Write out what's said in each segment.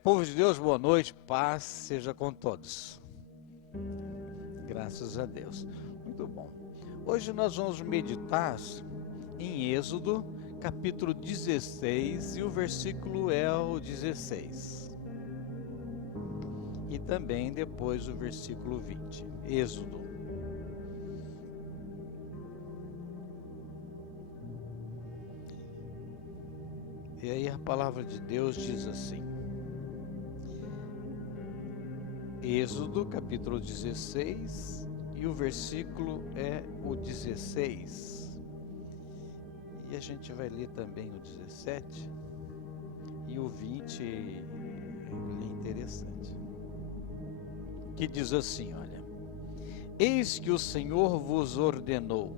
Povo de Deus, boa noite, paz seja com todos. Graças a Deus. Muito bom. Hoje nós vamos meditar em Êxodo, capítulo 16, e o versículo é o 16. E também depois o versículo 20. Êxodo. E aí a palavra de Deus diz assim. Êxodo, capítulo 16, e o versículo é o 16. E a gente vai ler também o 17 e o 20, é interessante. Que diz assim, olha: Eis que o Senhor vos ordenou,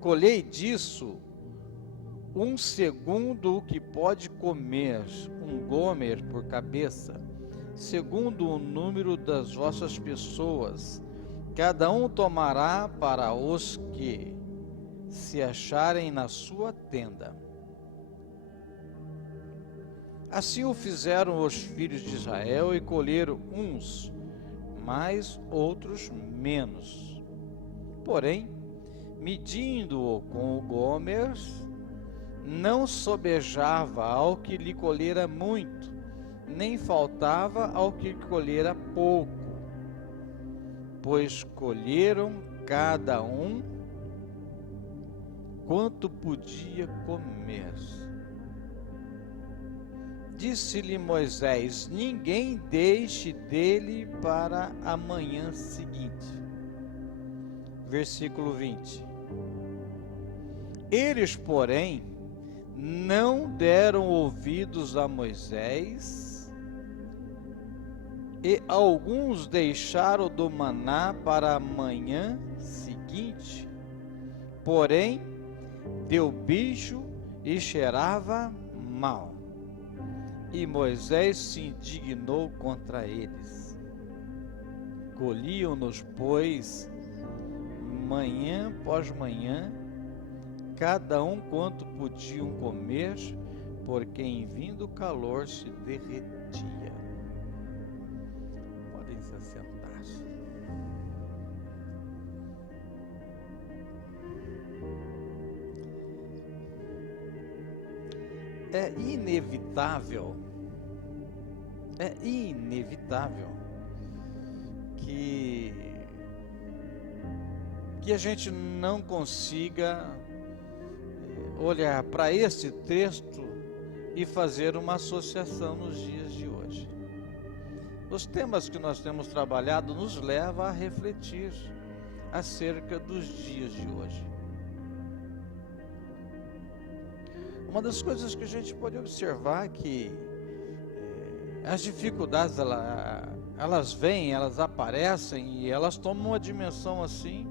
colhei disso um segundo o que pode comer, um gomer por cabeça, segundo o número das vossas pessoas, cada um tomará para os que se acharem na sua tenda. Assim o fizeram os filhos de Israel e colheram uns mais, outros menos. Porém, medindo-o com o gomer, não sobejava ao que lhe colhera muito, nem faltava ao que colhera pouco, pois colheram cada um quanto podia comer. Disse-lhe Moisés: ninguém deixe dele para a manhã seguinte. Versículo 20. Eles, porém, não deram ouvidos a Moisés, e alguns deixaram do maná para a manhã seguinte, porém deu bicho e cheirava mal. E Moisés se indignou contra eles. Colhiam-nos, pois, manhã após manhã, cada um quanto podiam comer, porque em vindo o calor se derretia. Podem se assentar. É inevitável que a gente não consiga olhar para esse texto e fazer uma associação nos dias de hoje. Os temas que nós temos trabalhado nos levam a refletir acerca dos dias de hoje. Uma das coisas que a gente pode observar é que as dificuldades elas vêm, elas aparecem e elas tomam uma dimensão assim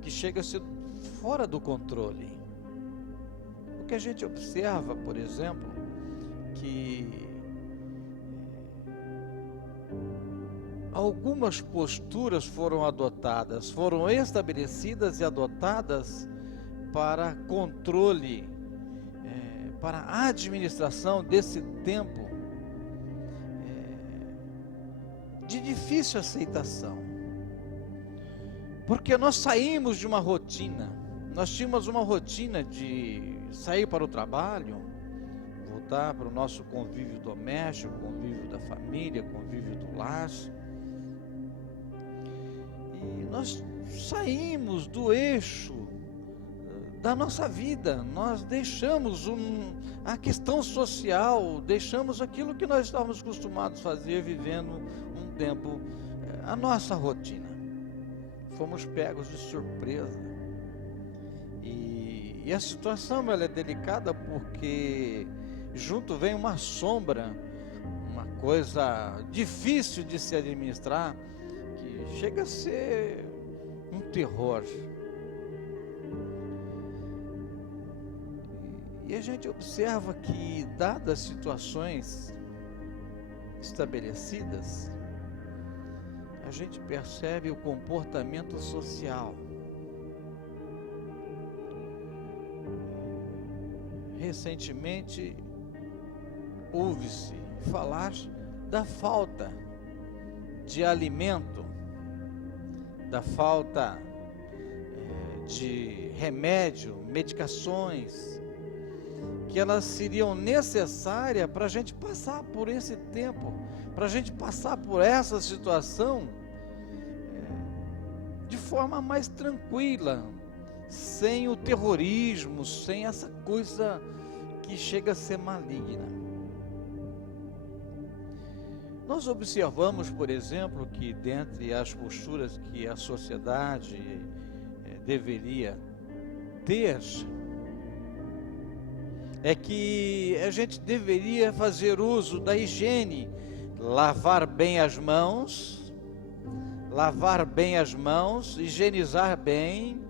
que chega a ser fora do controle. O que a gente observa, por exemplo, que algumas posturas foram estabelecidas e adotadas para controle, para a administração desse tempo de difícil aceitação. Porque nós saímos de uma rotina, nós tínhamos uma rotina de sair para o trabalho, voltar para o nosso convívio doméstico, convívio da família, convívio do lar. E nós saímos do eixo da nossa vida, nós deixamos a questão social, deixamos aquilo que nós estávamos acostumados a fazer, vivendo um tempo, a nossa rotina. Fomos pegos de surpresa. E a situação ela é delicada porque junto vem uma sombra, uma coisa difícil de se administrar, que chega a ser um terror. E a gente observa que, dadas as situações estabelecidas, a gente percebe o comportamento social recentemente ouve-se falar da falta de alimento, da falta de remédio, medicações, que elas seriam necessárias para a gente passar por esse tempo, para a gente passar por essa situação de forma mais tranquila, sem o terrorismo, sem essa coisa que chega a ser maligna. Nós observamos, por exemplo, que dentre as posturas que a sociedade deveria ter, é que a gente deveria fazer uso da higiene, lavar bem as mãos, higienizar bem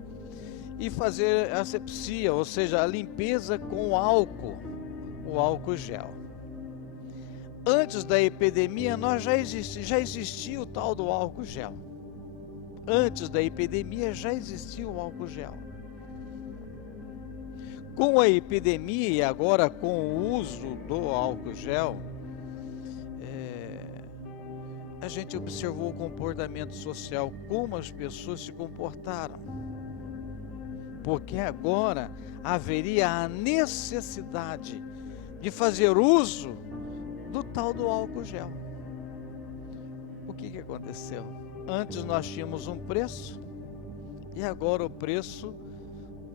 e fazer asepsia, ou seja, a limpeza com o álcool gel. Antes da epidemia, já existia o tal do álcool gel. Antes da epidemia já existia o álcool gel. Com a epidemia e agora com o uso do álcool gel, a gente observou o comportamento social, como as pessoas se comportaram. Porque agora haveria a necessidade de fazer uso do tal do álcool gel. O que aconteceu? Antes nós tínhamos um preço e agora o preço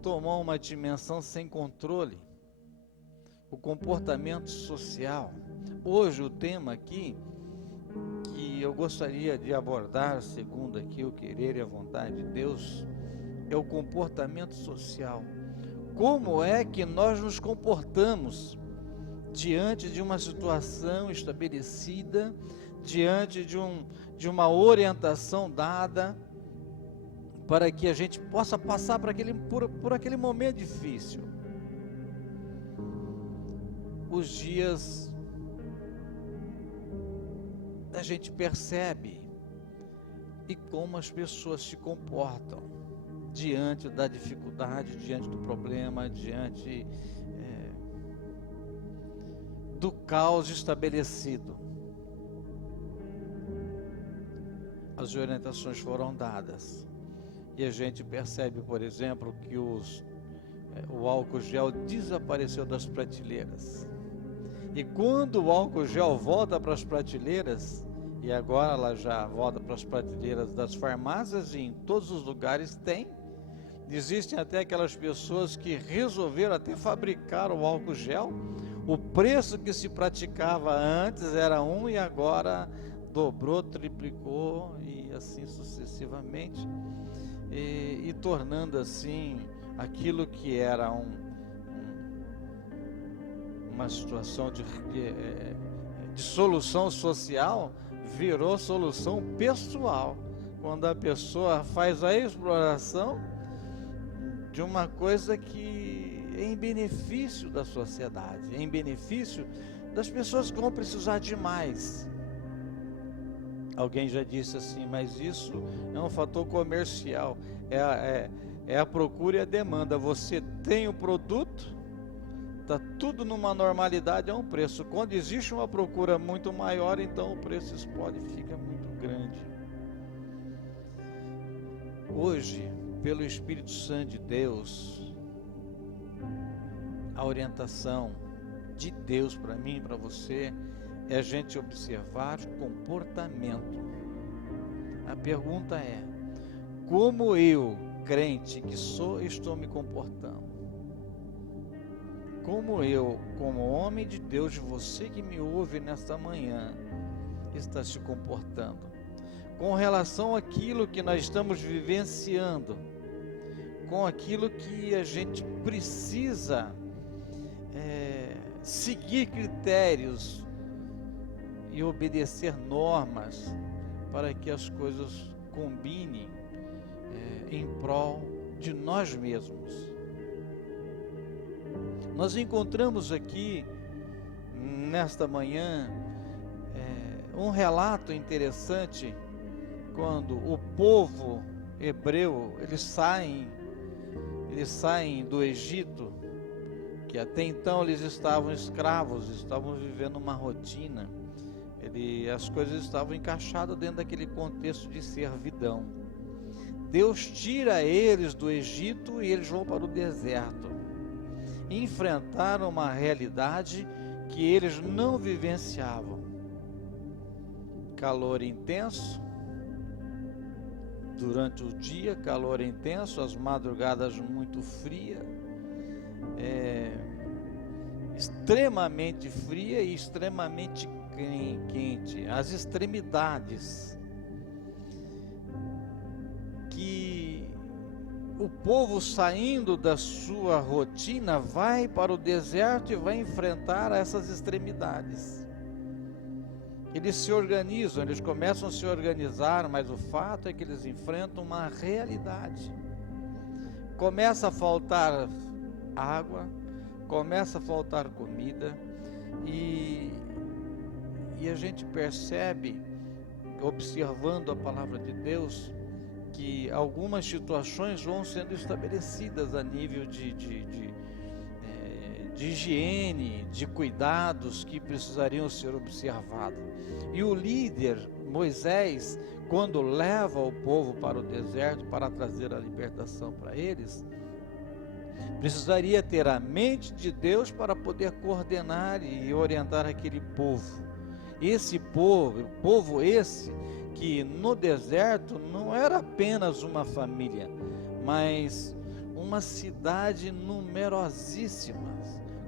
tomou uma dimensão sem controle. O comportamento social. Hoje o tema aqui que eu gostaria de abordar, segundo aqui o querer e a vontade de Deus, é o comportamento social. Como é que nós nos comportamos diante de uma situação estabelecida, diante de uma orientação dada, para que a gente possa passar por aquele momento difícil. Os dias a gente percebe e como as pessoas se comportam diante da dificuldade, diante do problema, diante do caos estabelecido. As orientações foram dadas e a gente percebe, por exemplo, que o álcool gel desapareceu das prateleiras. E quando o álcool gel volta para as prateleiras, e agora ela já volta para as prateleiras das farmácias e em todos os lugares existem até aquelas pessoas que resolveram até fabricar o álcool gel. O preço que se praticava antes era um e agora dobrou, triplicou e assim sucessivamente, e tornando assim aquilo que era uma situação de solução social, virou solução pessoal, quando a pessoa faz a exploração de uma coisa que é em benefício da sociedade, em benefício das pessoas que vão precisar de mais. Alguém já disse assim, mas isso é um fator comercial, é a procura e a demanda. Você tem o produto, está tudo numa normalidade, é um preço. Quando existe uma procura muito maior, então o preço explode e fica muito grande. Hoje, pelo Espírito Santo de Deus, a orientação de Deus para mim e para você é a gente observar comportamento. A pergunta é: como eu, crente que sou, estou me comportando? Como eu, como homem de Deus, você que me ouve nesta manhã, está se comportando com relação àquilo que nós estamos vivenciando, com aquilo que a gente precisa seguir critérios e obedecer normas para que as coisas combinem em prol de nós mesmos. Nós encontramos aqui nesta manhã um relato interessante, quando o povo hebreu eles saem do Egito, que até então eles estavam escravos, estavam vivendo uma rotina, as coisas estavam encaixadas dentro daquele contexto de servidão. Deus tira eles do Egito e eles vão para o deserto, enfrentaram uma realidade que eles não vivenciavam. Calor intenso durante o dia, calor intenso, as madrugadas muito frias, extremamente fria e extremamente quente, as extremidades, que o povo saindo da sua rotina vai para o deserto e vai enfrentar essas extremidades. Eles se organizam, eles começam a se organizar, mas o fato é que eles enfrentam uma realidade. Começa a faltar água, começa a faltar comida, e a gente percebe, observando a palavra de Deus, que algumas situações vão sendo estabelecidas a nível de higiene, de cuidados que precisariam ser observados. E o líder, Moisés, quando leva o povo para o deserto para trazer a libertação para eles, precisaria ter a mente de Deus para poder coordenar e orientar aquele povo. Esse povo esse que no deserto não era apenas uma família, mas uma cidade numerosíssima,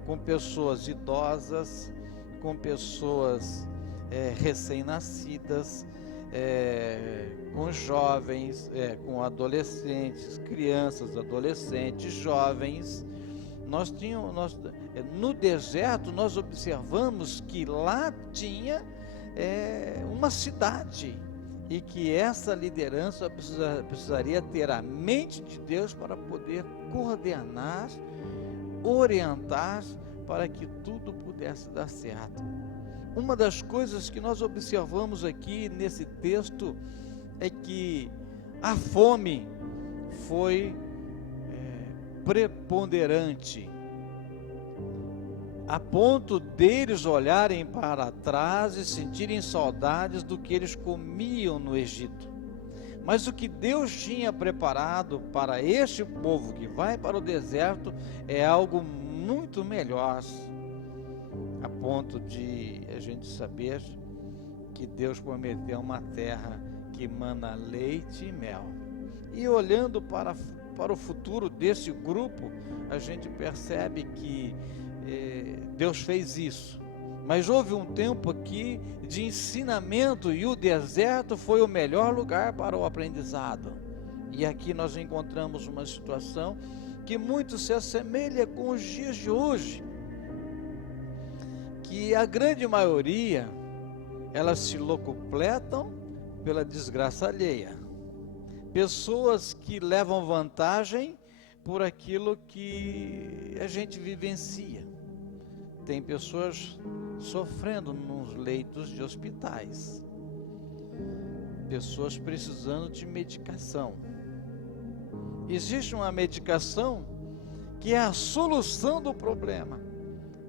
com pessoas idosas, com pessoas recém-nascidas, com jovens, com adolescentes, crianças, adolescentes, jovens. No deserto nós observamos que lá tinha uma cidade, e que essa liderança precisaria ter a mente de Deus para poder coordenar, orientar, para que tudo pudesse dar certo. Uma das coisas que nós observamos aqui nesse texto é que a fome foi preponderante, a ponto deles olharem para trás e sentirem saudades do que eles comiam no Egito. Mas o que Deus tinha preparado para este povo que vai para o deserto é algo muito melhor, a ponto de a gente saber que Deus prometeu uma terra que mana leite e mel. E olhando para o futuro desse grupo, a gente percebe que Deus fez isso. Mas houve um tempo aqui de ensinamento, e o deserto foi o melhor lugar para o aprendizado. E aqui nós encontramos uma situação que muito se assemelha com os dias de hoje, que a grande maioria, elas se locupletam pela desgraça alheia. Pessoas que levam vantagem por aquilo que a gente vivencia. Tem pessoas sofrendo nos leitos de hospitais, pessoas precisando de medicação. Existe uma medicação que é a solução do problema.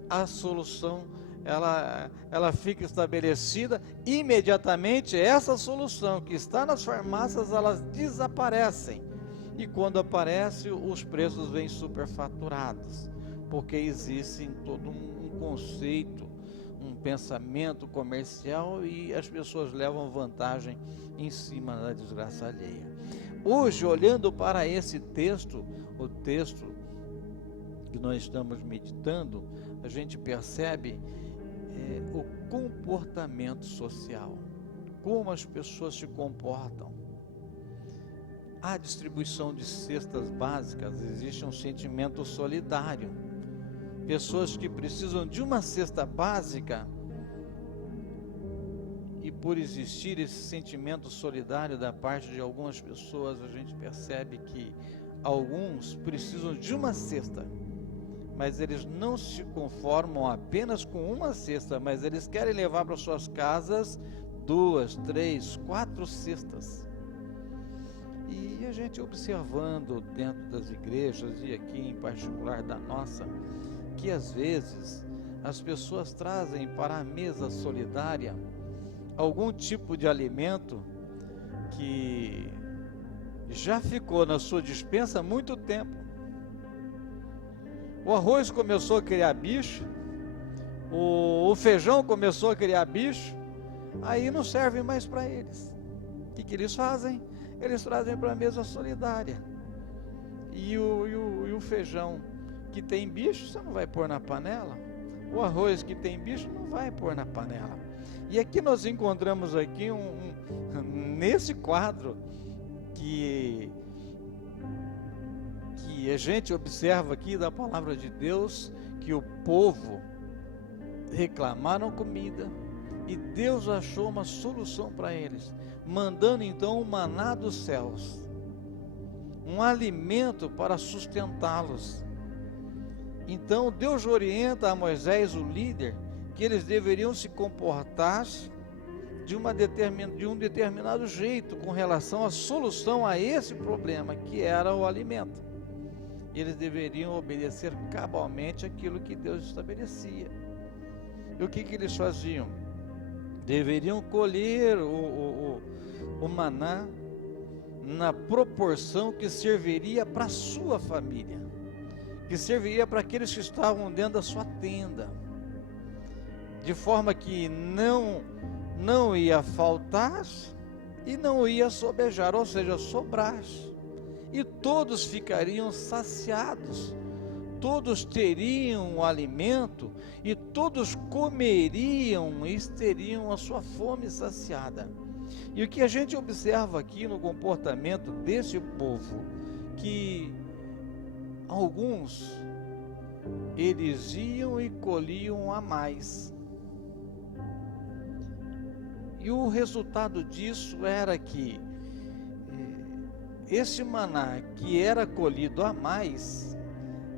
A solução, ela fica estabelecida imediatamente. Essa solução que está nas farmácias, elas desaparecem. E quando aparece, os preços vêm superfaturados, porque existe todo um conceito, um pensamento comercial, e as pessoas levam vantagem em cima da desgraça alheia. Hoje, olhando para esse texto, o texto que nós estamos meditando, a gente percebe o comportamento social, como as pessoas se comportam. A distribuição de cestas básicas, existe um sentimento solidário. Pessoas que precisam de uma cesta básica, e por existir esse sentimento solidário da parte de algumas pessoas, a gente percebe que alguns precisam de uma cesta, mas eles não se conformam apenas com uma cesta, mas eles querem levar para suas casas 2, 3, 4 cestas. E a gente observando dentro das igrejas, e aqui em particular da nossa, que às vezes as pessoas trazem para a mesa solidária algum tipo de alimento que já ficou na sua despensa há muito tempo. O arroz começou a criar bicho, o feijão começou a criar bicho, aí não serve mais para eles. O que eles fazem? Eles trazem para a mesa solidária. E o feijão que tem bicho, você não vai pôr na panela. O arroz que tem bicho, não vai pôr na panela. E aqui nós encontramos aqui nesse quadro que a gente observa aqui da palavra de Deus, que o povo reclamaram comida e Deus achou uma solução para eles, mandando então o maná dos céus, um alimento para sustentá-los. Então Deus orienta a Moisés, o líder, que eles deveriam se comportar de um determinado jeito com relação à solução a esse problema, que era o alimento. Eles deveriam obedecer cabalmente aquilo que Deus estabelecia. E o que eles faziam? Deveriam colher o maná na proporção que serviria para a sua família, que serviria para aqueles que estavam dentro da sua tenda, de forma que não ia faltar e não ia sobejar, ou seja, sobrar, e todos ficariam saciados, todos teriam o alimento e todos comeriam e teriam a sua fome saciada. E o que a gente observa aqui no comportamento desse povo, que alguns eles iam e colhiam a mais, e o resultado disso era que esse maná que era colhido a mais,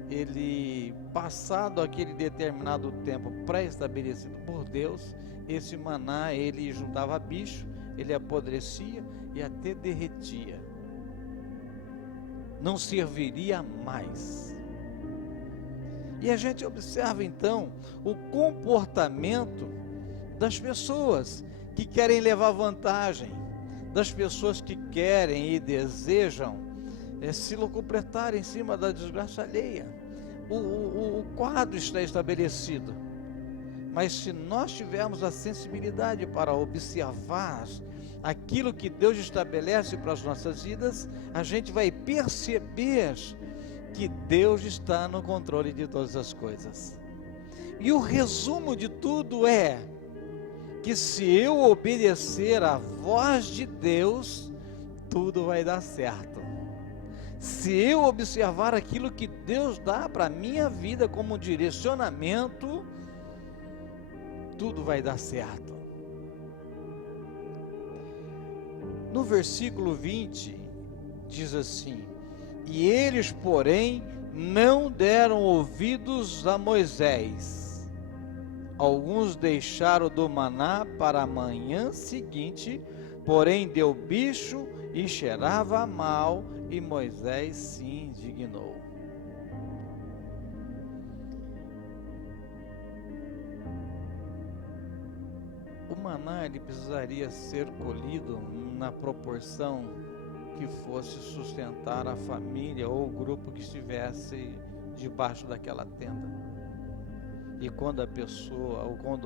ele, passado aquele determinado tempo pré-estabelecido por Deus, esse maná ele juntava bicho, ele apodrecia e até derretia, não serviria mais. E a gente observa então o comportamento das pessoas que querem levar vantagem, das pessoas que querem e desejam se locupletar em cima da desgraça alheia. O quadro está estabelecido, mas se nós tivermos a sensibilidade para observar aquilo que Deus estabelece para as nossas vidas, a gente vai perceber que Deus está no controle de todas as coisas. E o resumo de tudo é que se eu obedecer à voz de Deus, tudo vai dar certo. Se eu observar aquilo que Deus dá para a minha vida como direcionamento, tudo vai dar certo. No versículo 20, diz assim: e eles, porém, não deram ouvidos a Moisés. Alguns deixaram do maná para a manhã seguinte, porém deu bicho e cheirava mal, e Moisés se indignou. O maná ele precisaria ser colhido na proporção que fosse sustentar a família ou o grupo que estivesse debaixo daquela tenda. E quando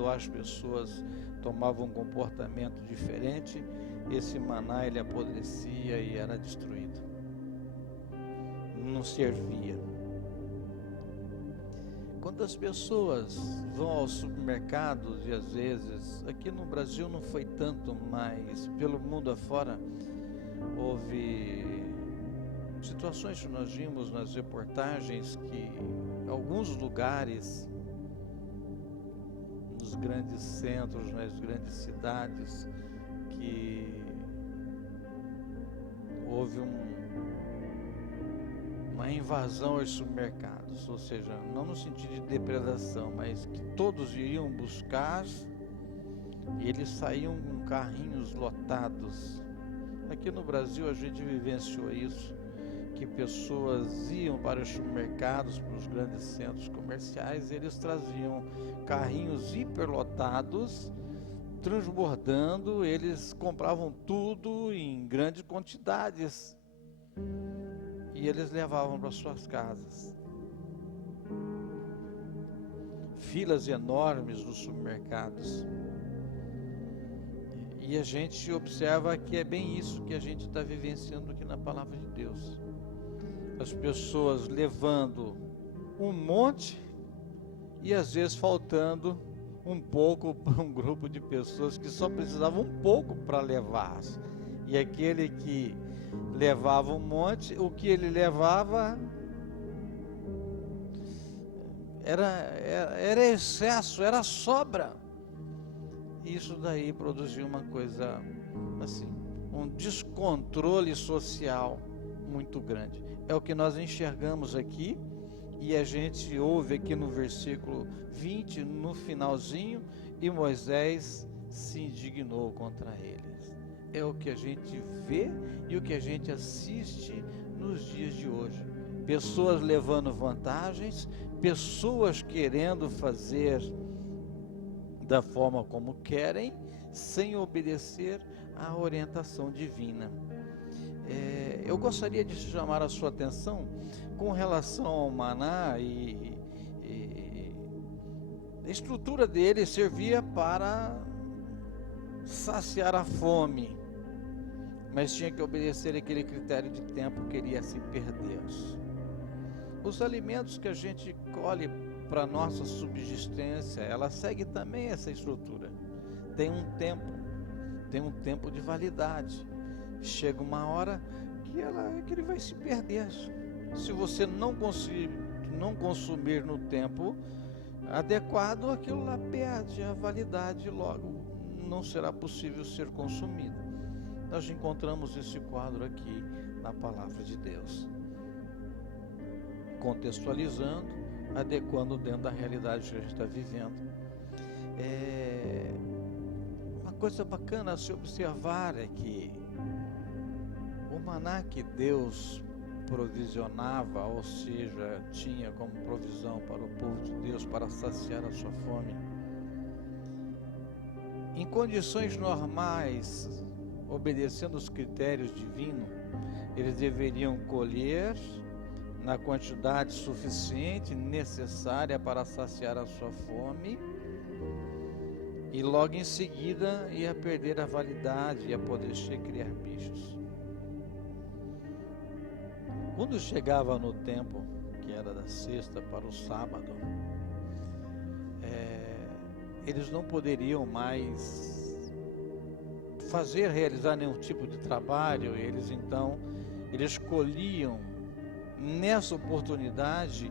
as pessoas tomavam um comportamento diferente, esse maná ele apodrecia e era destruído, não servia. Quando as pessoas vão aos supermercados, e às vezes, aqui no Brasil não foi tanto, mas pelo mundo afora, houve situações que nós vimos nas reportagens que em alguns lugares, nos grandes centros, nas grandes cidades, que houve uma invasão aos supermercados, ou seja, não no sentido de depredação, mas que todos iriam buscar e eles saíam com carrinhos lotados. Aqui no Brasil a gente vivenciou isso, que pessoas iam para os supermercados, para os grandes centros comerciais, comerciais, eles traziam carrinhos hiperlotados, transbordando, eles compravam tudo em grandes quantidades e eles levavam para suas casas. Filas enormes nos supermercados. E a gente observa que é bem isso que a gente está vivenciando aqui na Palavra de Deus. As pessoas levando um monte e às vezes faltando um pouco para um grupo de pessoas que só precisavam um pouco para levar. E aquele que levava um monte, o que ele levava era excesso, era sobra. Isso daí produziu uma coisa assim, um descontrole social muito grande. É o que nós enxergamos aqui, e a gente ouve aqui no versículo 20, no finalzinho, e Moisés se indignou contra eles. É o que a gente vê e o que a gente assiste nos dias de hoje. Pessoas levando vantagens, pessoas querendo fazer da forma como querem, sem obedecer à orientação divina. Eu gostaria de chamar a sua atenção com relação ao maná, e a estrutura dele servia para saciar a fome, mas tinha que obedecer aquele critério de tempo que ele ia se perder. Os alimentos que a gente colhe para nossa subsistência, ela segue também essa estrutura. Tem um tempo de validade. Chega uma hora que ele vai se perder. Se você não consumir no tempo adequado, aquilo lá perde a validade, logo não será possível ser consumido. Nós encontramos esse quadro aqui na Palavra de Deus, contextualizando, adequando dentro da realidade que a gente está vivendo. Uma coisa bacana a se observar é que o maná que Deus provisionava, ou seja, tinha como provisão para o povo de Deus para saciar a sua fome, em condições normais, obedecendo os critérios divinos, eles deveriam colher na quantidade suficiente, necessária para saciar a sua fome, e logo em seguida ia perder a validade, ia poder criar bichos. Quando chegava no tempo, que era da sexta para o sábado, eles não poderiam mais realizar nenhum tipo de trabalho. Eles colhiam nessa oportunidade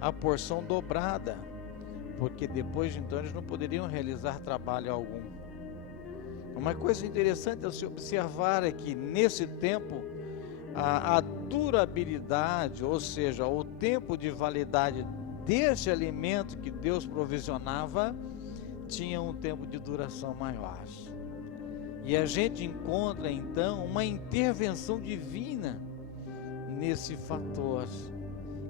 a porção dobrada, porque depois de então eles não poderiam realizar trabalho algum. Uma coisa interessante a se observar é que nesse tempo a durabilidade, ou seja, o tempo de validade desse alimento que Deus provisionava, tinha um tempo de duração maior. E a gente encontra então uma intervenção divina nesse fator.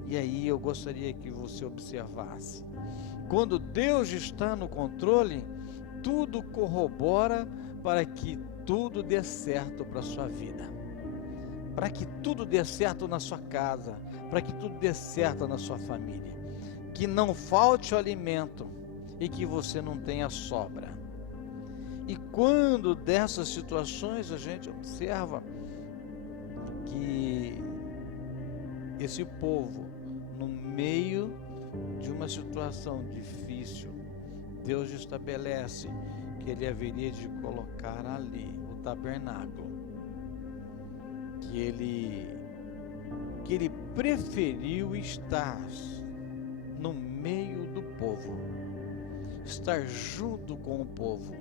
E aí eu gostaria que você observasse: quando Deus está no controle, tudo corrobora para que tudo dê certo para a sua vida, para que tudo dê certo na sua casa, para que tudo dê certo na sua família, que não falte o alimento e que você não tenha sobra. E quando dessas situações a gente observa que esse povo, no meio de uma situação difícil, Deus estabelece que ele haveria de colocar ali o tabernáculo, que ele preferiu estar no meio do povo, estar junto com o povo,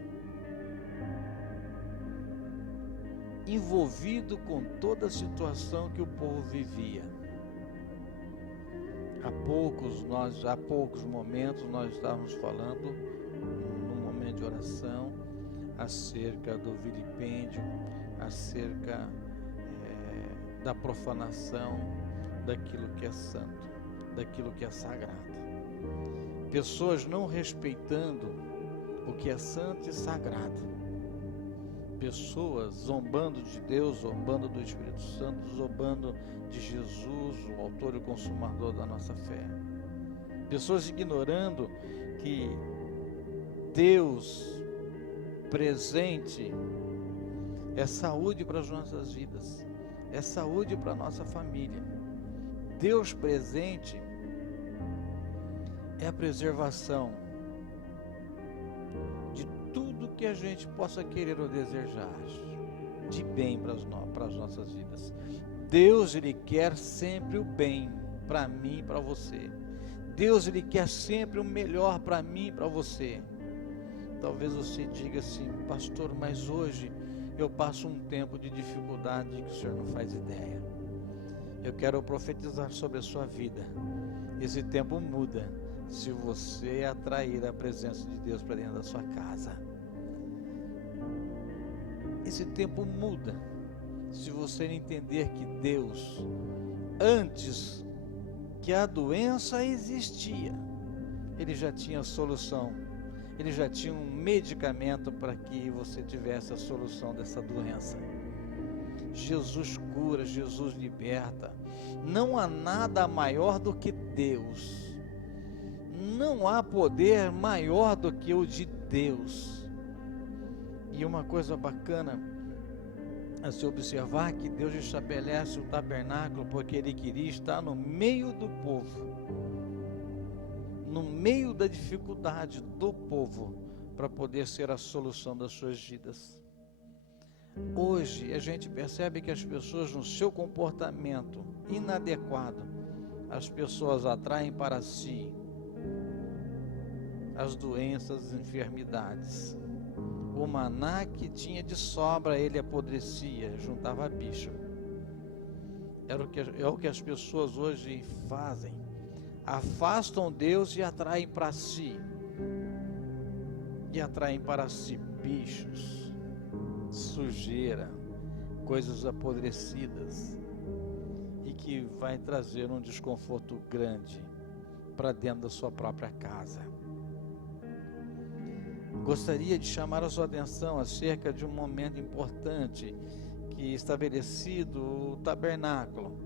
envolvido com toda a situação que o povo vivia. Há poucos momentos nós estávamos falando, num momento de oração, acerca do vilipêndio, acerca da profanação daquilo que é santo, daquilo que é sagrado. pessoas não respeitando o que é santo e sagrado, pessoas zombando de Deus, zombando do Espírito Santo, zombando de Jesus, o autor e o consumador da nossa fé, pessoas ignorando que Deus presente é saúde para as nossas vidas, é saúde para a nossa família. Deus presente é a preservação de tudo que a gente possa querer ou desejar de bem para as nossas vidas. Deus, Ele quer sempre o bem para mim e para você. Deus, Ele quer sempre o melhor para mim e para você. Talvez você diga assim: pastor, mas hoje eu passo um tempo de dificuldade que o senhor não faz ideia. Eu quero profetizar sobre a sua vida. Esse tempo muda se você atrair a presença de Deus para dentro da sua casa. Esse tempo muda se você entender que Deus, antes que a doença existia, Ele já tinha a solução. Ele já tinha um medicamento para que você tivesse a solução dessa doença. Jesus cura, Jesus liberta. Não há nada maior do que Deus. Não há poder maior do que o de Deus. E uma coisa bacana a se observar, que Deus estabelece o tabernáculo porque Ele queria estar no meio do povo, no meio da dificuldade do povo, para poder ser a solução das suas vidas. Hoje a gente percebe que as pessoas, no seu comportamento inadequado, as pessoas atraem para si as doenças, as enfermidades. O maná que tinha de sobra, ele apodrecia, juntava bicho. É o que as pessoas hoje fazem. Afastam Deus e atraem para si. E atraem para si bichos, sujeira, coisas apodrecidas, e que vai trazer um desconforto grande para dentro da sua própria casa. Gostaria de chamar a sua atenção acerca de um momento importante que estabelecido o tabernáculo,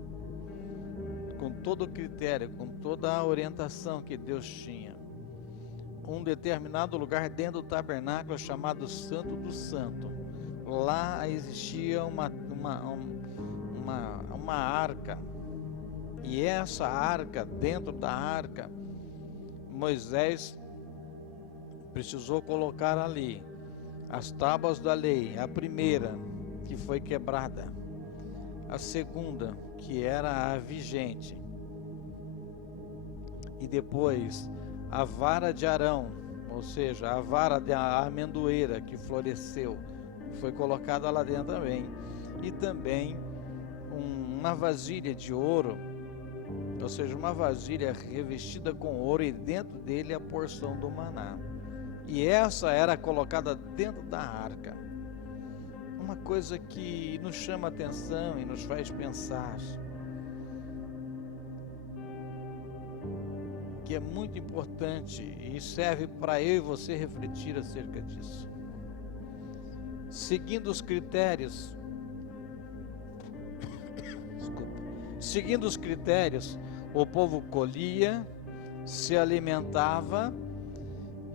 com todo o critério, com toda a orientação que Deus tinha. Um determinado lugar dentro do tabernáculo chamado Santo do Santo. Lá existia uma arca, e essa arca, dentro da arca, Moisés precisou colocar ali as tábuas da lei, a primeira que foi quebrada, a segunda que era a vigente, e depois a vara de Arão, ou seja, a vara da amendoeira que floresceu, foi colocada lá dentro também, e também uma vasilha de ouro, ou seja, uma vasilha revestida com ouro, e dentro dele a porção do maná. E essa era colocada dentro da arca. Uma coisa que nos chama a atenção e nos faz pensar, que é muito importante e serve para eu e você refletir acerca disso. Seguindo os critérios, o povo colhia, se alimentava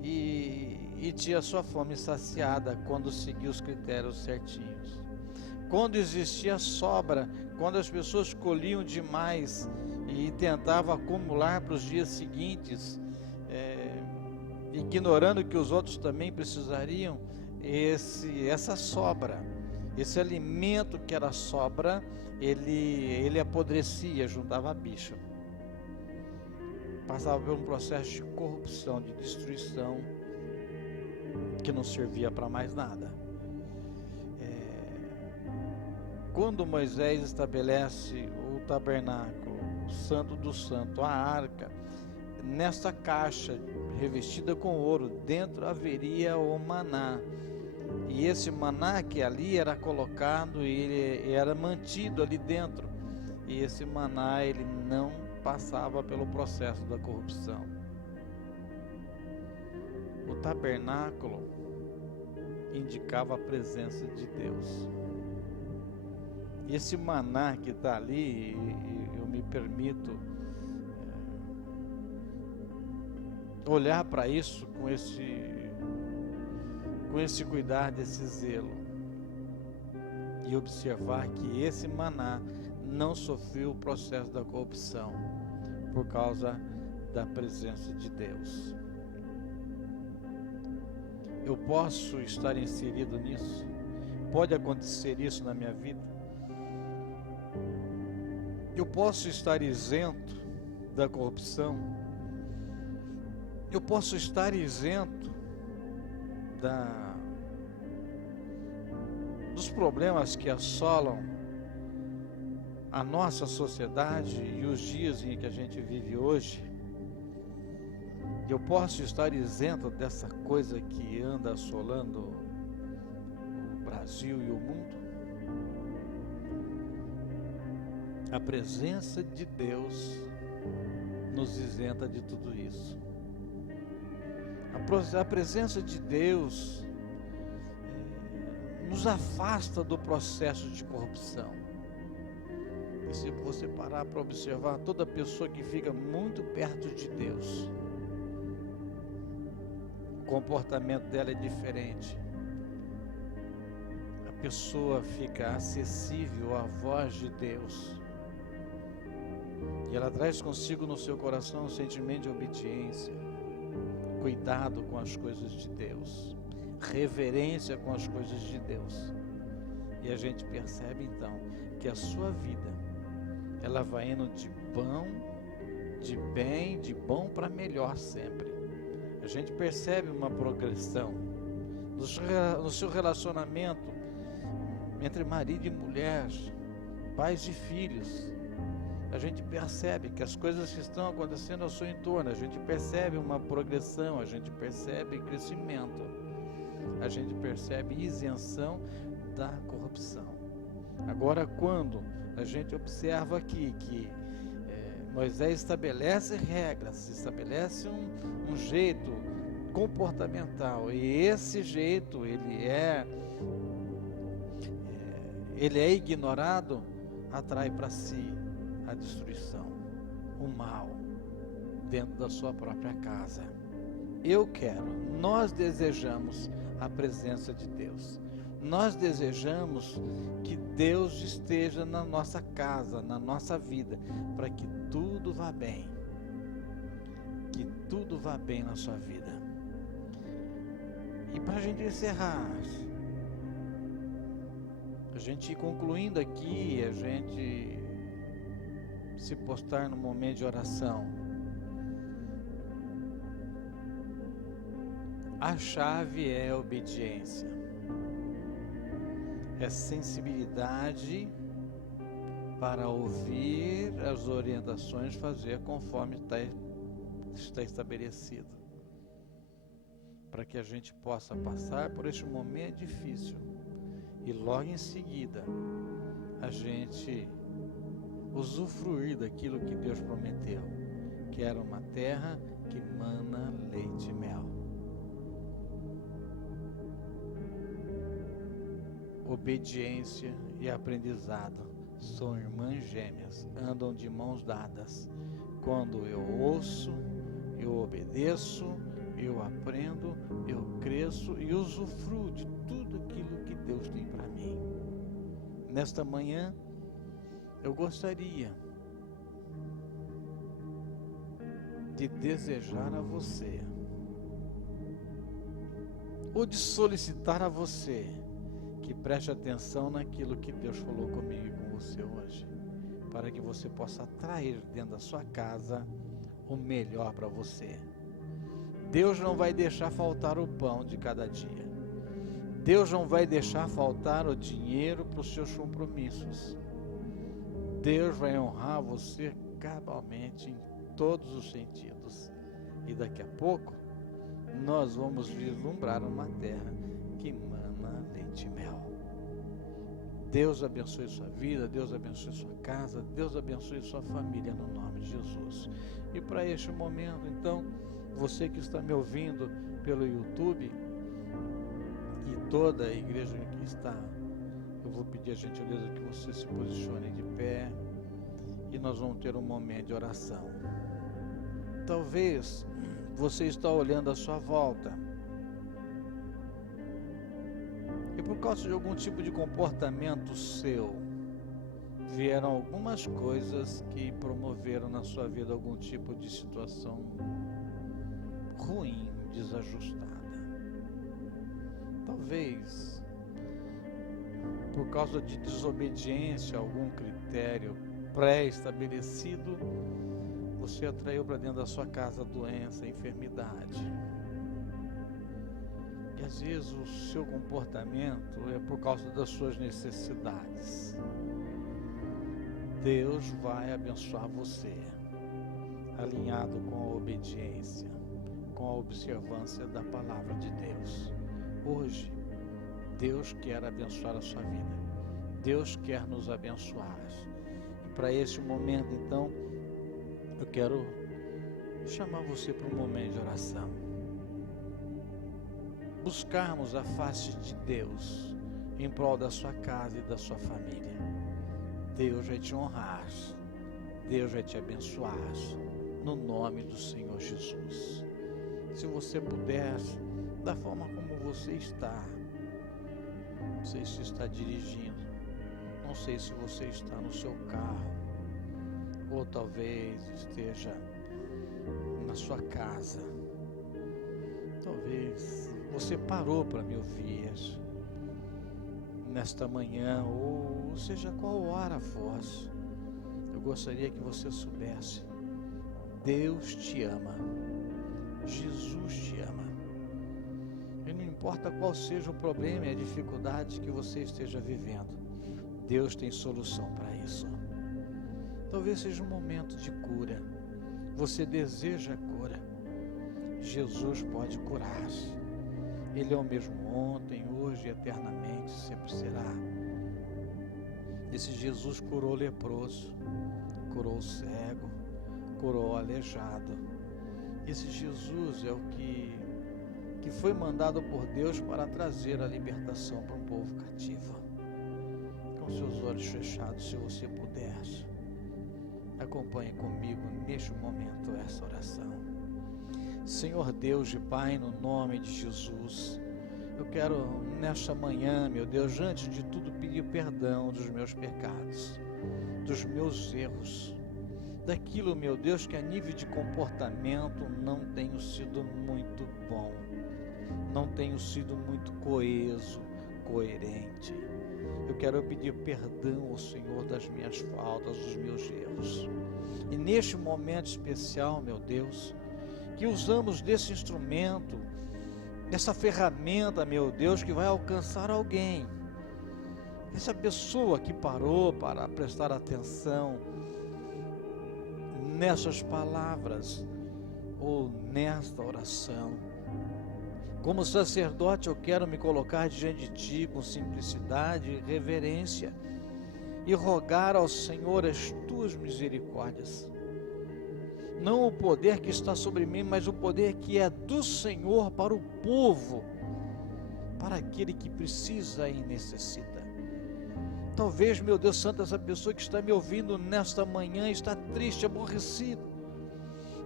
e tinha sua fome saciada quando seguia os critérios certinhos. Quando existia sobra, quando as pessoas colhiam demais e tentavam acumular para os dias seguintes, ignorando que os outros também precisariam, essa sobra, esse alimento que era sobra, ele apodrecia, juntava bicho. Passava por um processo de corrupção, de destruição, que não servia para mais nada. Quando Moisés estabelece o tabernáculo, o Santo do Santo, a arca, nessa caixa revestida com ouro, dentro haveria o maná. E esse maná que ali era colocado, ele era mantido ali dentro. E esse maná, ele não passava pelo processo da corrupção. tabernáculo indicava a presença de Deus. E esse maná que está ali, eu me permito olhar para isso com esse cuidado, esse zelo, e observar que esse maná não sofreu o processo da corrupção por causa da presença de Deus. Eu posso estar inserido nisso? Pode acontecer isso na minha vida? Eu posso estar isento da corrupção? Eu posso estar isento dos problemas que assolam a nossa sociedade e os dias em que a gente vive hoje? Eu posso estar isento dessa coisa que anda assolando o Brasil e o mundo? A presença de Deus nos isenta de tudo isso. A presença de Deus nos afasta do processo de corrupção. E se você parar para observar, toda pessoa que fica muito perto de Deus, o comportamento dela é diferente. A pessoa fica acessível à voz de Deus. E ela traz consigo no seu coração um sentimento de obediência, cuidado com as coisas de Deus, reverência com as coisas de Deus. E a gente percebe então que a sua vida, ela vai indo de bom, de bem, de bom para melhor sempre. A gente percebe uma progressão no seu relacionamento entre marido e mulher, pais e filhos. A gente percebe que as coisas que estão acontecendo ao seu entorno, a gente percebe uma progressão, a gente percebe crescimento, a gente percebe isenção da corrupção. Agora, quando a gente observa aqui que Moisés estabelece regras, estabelece um jeito comportamental, e esse jeito ele é ignorado, atrai para si a destruição, o mal dentro da sua própria casa. Nós desejamos a presença de Deus. Nós desejamos que Deus esteja na nossa casa, na nossa vida, para que tudo vá bem. Que tudo vá bem na sua vida. E para a gente encerrar, a gente ir concluindo aqui, a gente se postar no momento de oração. A chave é a obediência. É sensibilidade para ouvir as orientações, fazer conforme está estabelecido, para que a gente possa passar por este momento difícil e logo em seguida a gente usufruir daquilo que Deus prometeu, que era uma terra que mana leite e mel. Obediência e aprendizado são irmãs gêmeas, andam de mãos dadas. Quando eu ouço, eu obedeço, eu aprendo, eu cresço e usufruo de tudo aquilo que Deus tem para mim. Nesta manhã, eu gostaria de desejar a você, ou de solicitar a você, que preste atenção naquilo que Deus falou comigo e com você hoje, para que você possa atrair dentro da sua casa o melhor para você. Deus não vai deixar faltar o pão de cada dia. Deus não vai deixar faltar o dinheiro para os seus compromissos. Deus vai honrar você cabalmente em todos os sentidos. E daqui a pouco, nós vamos vislumbrar uma terra que mana leite e mel. Deus abençoe sua vida, Deus abençoe sua casa, Deus abençoe sua família no nome de Jesus. E para este momento, então, você que está me ouvindo pelo YouTube e toda a igreja que está, eu vou pedir a gentileza que você se posicione de pé e nós vamos ter um momento de oração. Talvez você está olhando à sua volta e por causa de algum tipo de comportamento seu, vieram algumas coisas que promoveram na sua vida algum tipo de situação ruim, desajustada. Talvez por causa de desobediência a algum critério pré-estabelecido, você atraiu para dentro da sua casa doença, enfermidade. E às vezes o seu comportamento é por causa das suas necessidades. Deus vai abençoar você, alinhado com a obediência, com a observância da palavra de Deus. Hoje, Deus quer abençoar a sua vida. Deus quer nos abençoar. E para esse momento, então, eu quero chamar você para um momento de oração. Buscarmos a face de Deus em prol da sua casa e da sua família. Deus vai te honrar, Deus vai te abençoar, no nome do Senhor Jesus. Se você puder, da forma como você está, não sei se está dirigindo, não sei se você está no seu carro, ou talvez esteja na sua casa, talvez você parou para me ouvir nesta manhã, ou seja qual hora fosse, eu gostaria que você soubesse, Deus te ama, Jesus te ama, e não importa qual seja o problema e a dificuldade que você esteja vivendo, Deus tem solução para isso. Talvez seja um momento de cura, você deseja cura, Jesus pode curar, Ele é o mesmo ontem, hoje e eternamente, sempre será. Esse Jesus curou o leproso, curou o cego, curou o aleijado. Esse Jesus é o que foi mandado por Deus para trazer a libertação para um povo cativo. Com seus olhos fechados, se você puder, acompanhe comigo neste momento essa oração. Senhor Deus e Pai, no nome de Jesus, eu quero nesta manhã, meu Deus, antes de tudo pedir perdão dos meus pecados, dos meus erros, daquilo, meu Deus, que a nível de comportamento não tenho sido muito bom, não tenho sido muito coeso, coerente. Eu quero pedir perdão ao Senhor das minhas faltas, dos meus erros. E neste momento especial, meu Deus, que usamos desse instrumento, dessa ferramenta, meu Deus, que vai alcançar alguém. Essa pessoa que parou para prestar atenção nessas palavras ou nesta oração. Como sacerdote, eu quero me colocar diante de Ti com simplicidade e reverência e rogar ao Senhor as Tuas misericórdias. Não o poder que está sobre mim, mas o poder que é do Senhor para o povo, para aquele que precisa e necessita. Talvez, meu Deus Santo, essa pessoa que está me ouvindo nesta manhã está triste, aborrecida.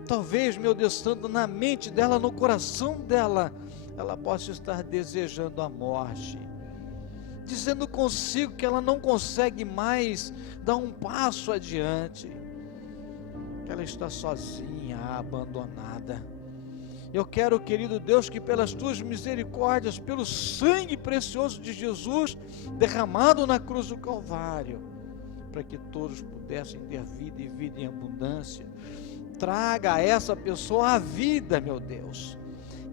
Talvez, meu Deus Santo, na mente dela, no coração dela, ela possa estar desejando a morte, dizendo consigo que ela não consegue mais dar um passo adiante, que ela está sozinha, abandonada. Eu quero, querido Deus, que pelas Tuas misericórdias, pelo sangue precioso de Jesus, derramado na cruz do Calvário, para que todos pudessem ter vida e vida em abundância, traga a essa pessoa a vida, meu Deus.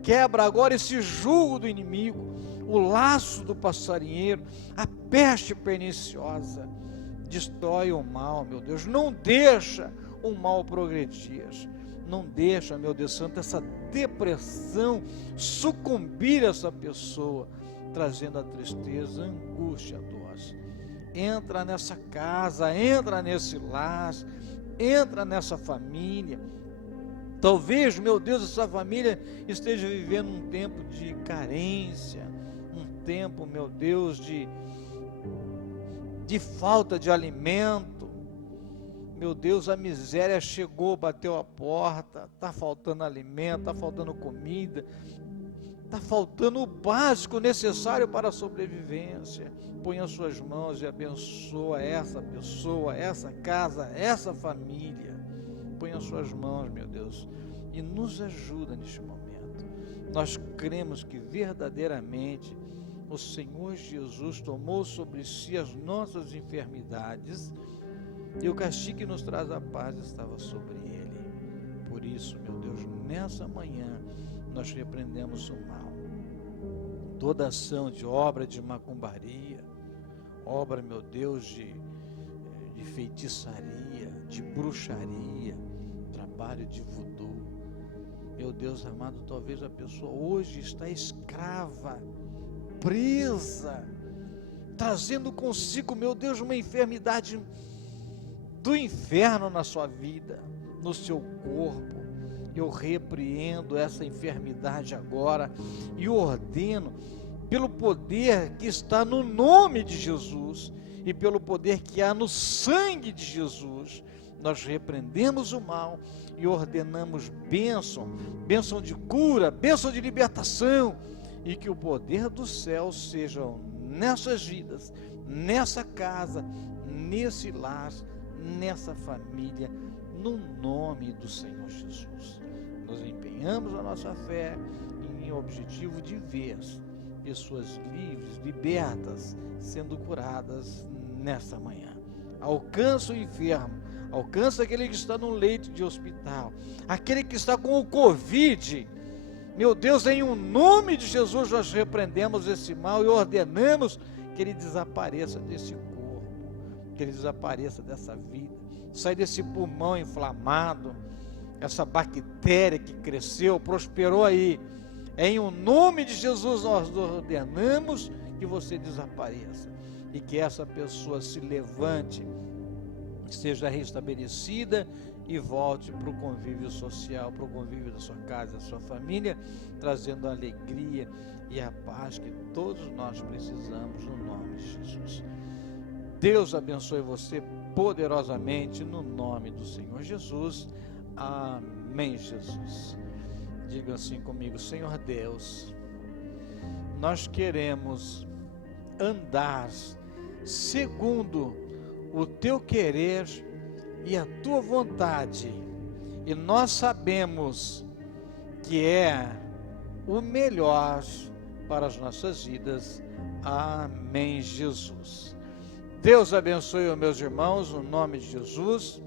Quebra agora esse jugo do inimigo, o laço do passarinheiro, a peste perniciosa. Destrói o mal, meu Deus. Não deixa o mal progredir. Não deixa, meu Deus Santo, essa depressão sucumbir a essa pessoa, trazendo a tristeza, a angústia, a dor. Entra nessa casa, entra nesse lar, entra nessa família. Talvez, meu Deus, essa família esteja vivendo um tempo de carência, um tempo, meu Deus, de falta de alimento. Meu Deus, a miséria chegou, bateu a porta, está faltando alimento, está faltando comida, está faltando o básico necessário para a sobrevivência. Põe as suas mãos e abençoa essa pessoa, essa casa, essa família. Põe as suas mãos, meu Deus, e nos ajuda neste momento. Nós cremos que verdadeiramente o Senhor Jesus tomou sobre si as nossas enfermidades e o castigo que nos traz a paz estava sobre ele. Por isso, meu Deus, nessa manhã nós repreendemos o mal, toda ação de obra de macumbaria, obra, meu Deus, de feitiçaria, de bruxaria, trabalho de voodoo. Meu Deus amado, talvez a pessoa hoje está escrava, presa, trazendo consigo, meu Deus, uma enfermidade do inferno na sua vida, no seu corpo. Eu repreendo essa enfermidade agora e ordeno, pelo poder que está no nome de Jesus e pelo poder que há no sangue de Jesus, nós repreendemos o mal e ordenamos bênção de cura, bênção de libertação, e que o poder do céu seja nessas vidas, nessa casa, nesse lar, nessa família, no nome do Senhor Jesus. Nós empenhamos a nossa fé em objetivo de ver pessoas livres, libertas, sendo curadas nessa manhã. Alcança o enfermo, alcança aquele que está no leito de hospital, aquele que está com o Covid. Meu Deus, em o nome de Jesus nós repreendemos esse mal e ordenamos que ele desapareça desse corpo, que ele desapareça dessa vida, sai desse pulmão inflamado, essa bactéria que cresceu, prosperou aí. Em o nome de Jesus nós ordenamos que você desapareça e que essa pessoa se levante, seja restabelecida e volte para o convívio social, para o convívio da sua casa, da sua família, trazendo a alegria e a paz que todos nós precisamos no nome de Jesus. Deus abençoe você poderosamente no nome do Senhor Jesus. Amém, Jesus. Diga assim comigo: Senhor Deus, nós queremos andar segundo o teu querer e a tua vontade, e nós sabemos que é o melhor para as nossas vidas. Amém, Jesus. Deus abençoe os meus irmãos, no nome de Jesus.